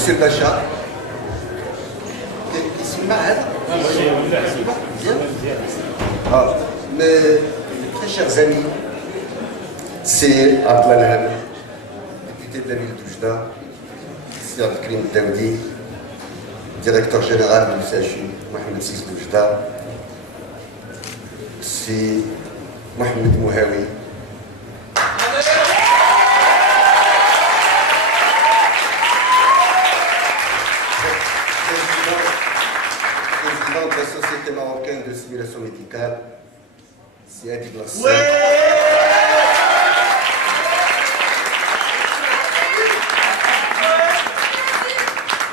Monsieur Bacha, ici معهد bien. Ah, mes très chers amis, c'est Abdelhamid, député de la ville d'Oujda, c'est Abdelkrim Daoudi, directeur général du CHU Mohamed VI d'Oujda, c'est Mohamed Mouhawi, président de la Société marocaine de simulation médicale, c'est Adi Glassé.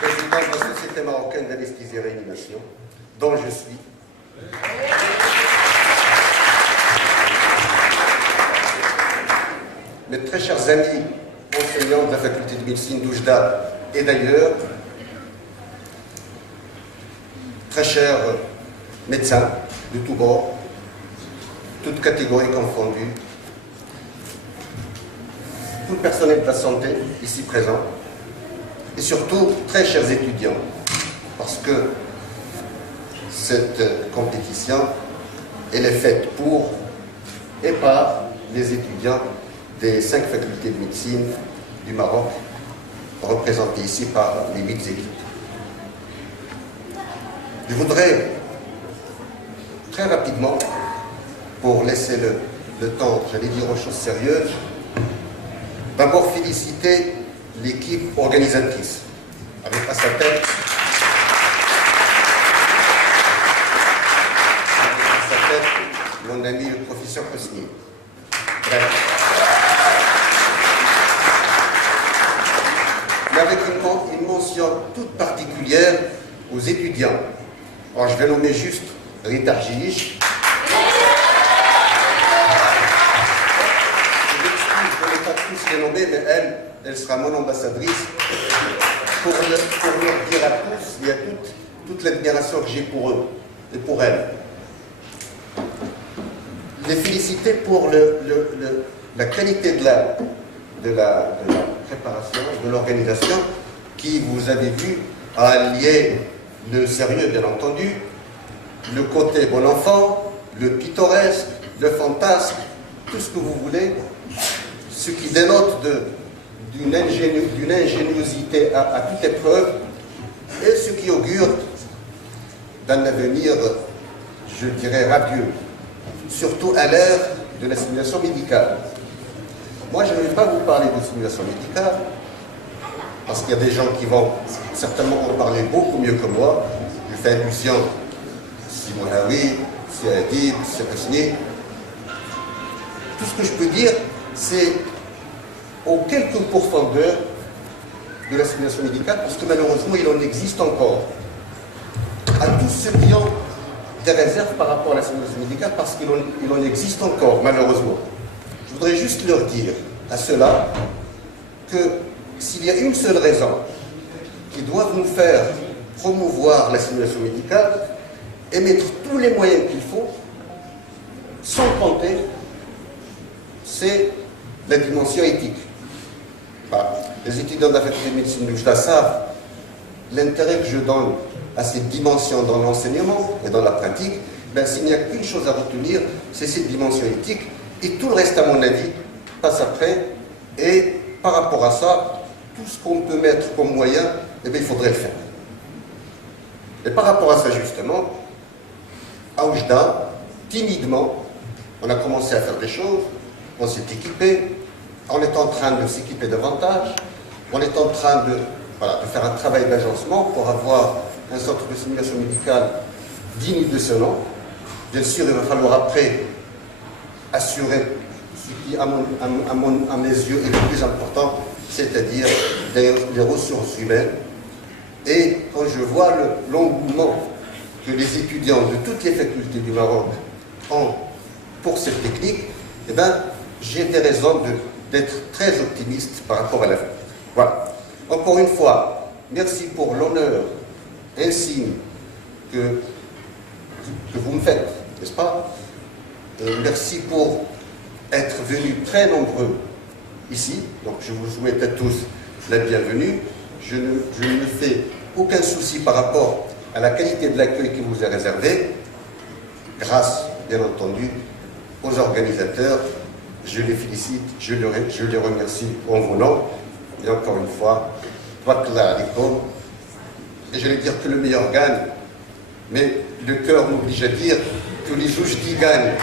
Président de la Société marocaine d'anesthésie et réanimation, dont je suis. Mes très chers amis enseignants de la faculté de médecine d'Oujda et d'ailleurs, très chers médecins de tous bords, toutes catégories confondues, tout le personnel de la santé ici présent, et surtout très chers étudiants, parce que cette compétition, elle est faite pour et par les étudiants des 5 facultés de médecine du Maroc, représentées ici par les 8 équipes. Je voudrais très rapidement, pour laisser le temps, j'allais dire aux choses sérieuses, d'abord féliciter l'équipe organisatrice, avec à sa tête mon ami le professeur Hosni. Bref. Mais avec une mention toute particulière aux étudiants. Alors, je vais nommer juste Rita Arjilich. Je m'excuse, je ne vais pas tous les nommer, mais elle sera mon ambassadrice pour leur dire à tous, il y a toute l'admiration que j'ai pour eux et pour elle. Les féliciter pour la qualité de la préparation, de l'organisation, qui, vous avez vu, a allié le sérieux, bien entendu, le côté bon enfant, le pittoresque, le fantasque, tout ce que vous voulez, ce qui dénote d'une ingéniosité à toute épreuve, et ce qui augure d'un avenir, je dirais, radieux, surtout à l'ère de la simulation médicale. Moi, je ne vais pas vous parler de simulation médicale, parce qu'il y a des gens qui vont certainement en parler beaucoup mieux que moi. Je fais allusion à Simonawi, à Adib, à Hosni. Tout ce que je peux dire, c'est aux quelques profondeurs de la simulation médicale, parce que malheureusement, il en existe encore. À tous ceux qui ont des réserves par rapport à la simulation médicale, parce qu'il en existe encore, malheureusement. Je voudrais juste leur dire à ceux-là que s'il y a une seule raison qui doit nous faire promouvoir la simulation médicale et mettre tous les moyens qu'il faut, sans compter, c'est la dimension éthique. Les étudiants de la faculté de médecine de Oujda savent l'intérêt que je donne à cette dimension dans l'enseignement et dans la pratique. S'il n'y a qu'une chose à retenir, c'est cette dimension éthique, et tout le reste, à mon avis, passe après. Et par rapport à ça, tout ce qu'on peut mettre comme moyen, il faudrait le faire. Et par rapport à ça, justement, à Oujda, timidement, on a commencé à faire des choses, on s'est équipé, on est en train de s'équiper davantage, on est en train de faire un travail d'agencement pour avoir un centre de simulation médicale digne de ce nom. Bien sûr, il va falloir après assurer ce qui, à mes yeux, est le plus important, c'est-à-dire les ressources humaines. Et quand je vois l'engouement que les étudiants de toutes les facultés du Maroc ont pour cette technique, j'ai des raisons d'être très optimiste par rapport à l'avenir. Voilà. Encore une fois, merci pour l'honneur insigne que vous me faites, n'est-ce pas? Merci pour être venus très nombreux ici. Donc je vous souhaite à tous la bienvenue. je ne me fais aucun souci par rapport à la qualité de l'accueil qui vous est réservé, grâce, bien entendu, aux organisateurs. Je les félicite, je les remercie en vos noms. Et encore une fois, et j'allais dire que le meilleur gagne, mais le cœur m'oblige à dire que les Oujdi gagnent.